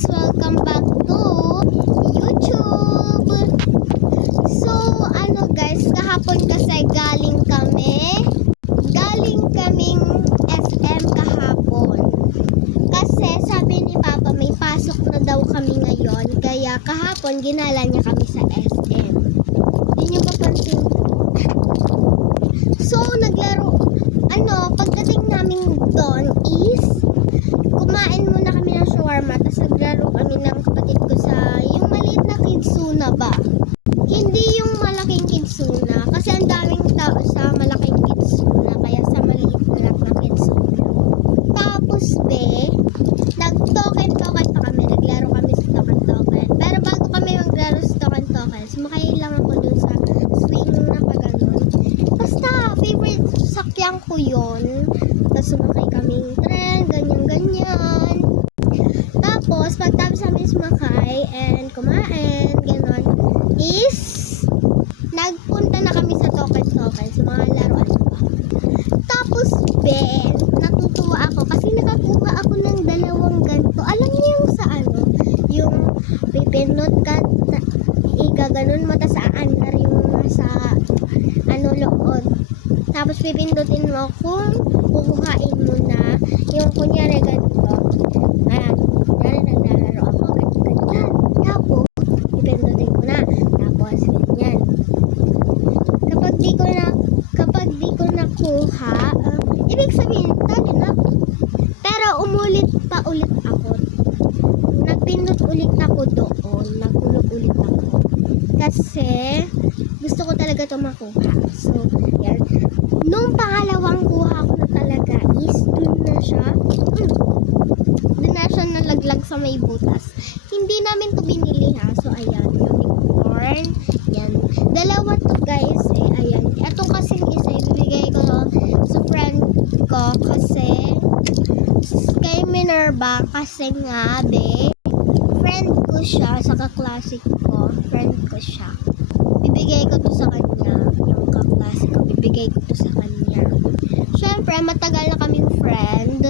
guys, welcome back to YouTube. So guys, kahapon kasi galing kaming SM kahapon. Kasi sabi ni Papa may pasok na daw kami ngayon, kaya kahapon ginala niya kami sa SM. Hindi niyo ba pansin? So naglaro, pagdating namin doon is kumain muna kami ng shawarma, tapos naglaro kami ng kapatid ko sa yung maliit na kidsuna ba? Hindi yung malaking kidsuna, kasi ang daming tao sa malaking kidsuna, kaya sa maliit na lang na kidsuna. Tapos nag-token-token pa kami, naglaro kami sa token-token. Pero bago kami maglaro sa token-token, sumakay lang ako dun sa swing na pagano'n. Basta, favorite sakyan ko yun. Tapos sumakay kaming tren, ganyan-ganyan. Tapos, pagtapos namin sumakay and kumain, gano'n, is nagpunta na kami sa token-token, sa mga laruan pa. Tapos, natutuwa ako kasi nakakuha ako ng dalawang ganito. Alam niyo yung sa yung pipindot ka, igaganon mo, tas aanar yung sa loob. Tapos pipindutin mo kung kukuhain mo na yung kunyari ganito. Ayan, naglalaro ako, ganyan. Tapos, pipindutin ko na. Tapos, ganyan. Kapag di ko nakuha, ibig sabihin, talo na ako. Pero umulit pa ulit ako. Nagpindot ulit ako doon. Nagulog ulit ako. Kasi, gusto ko talaga ito makuha. So, yan. Nung pangalawang kuha ko na talaga is dun na siya nalaglag sa may butas. Hindi namin to binili ha. So, ayan. Unicorn. Yan. Dalawa to guys. Ayan. Ito kasing isa, ibibigay ko sa friend ko kasi kay Minerva kasi nga, friend ko siya, sa kaklase ko. Friend ko siya. Bibigay ko to sa kanya. Yung kaklase ko, bibigay ko to sa kanya. Syempre, matagal na kaming friend.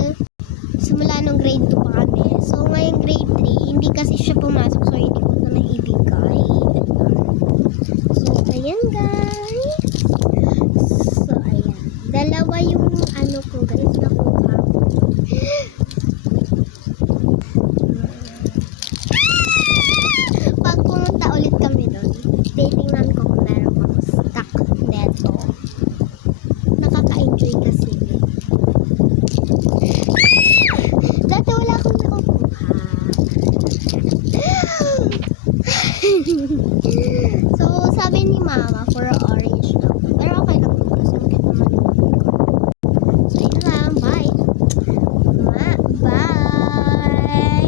Simula nung grade 2 pa kami. So, ngayong grade 3, hindi kasi siya pumasok. So, hindi ko ito naibigay. So, ayan guys. So, ayan. Dalawa yung ko guys, nakuha ko. Pag pumunta ulit kami doon, titingnan ko kung meron akong stock neto. Nakaka-enjoy kasi. Dati wala akong nakukuha. So, sabi ni Mama, for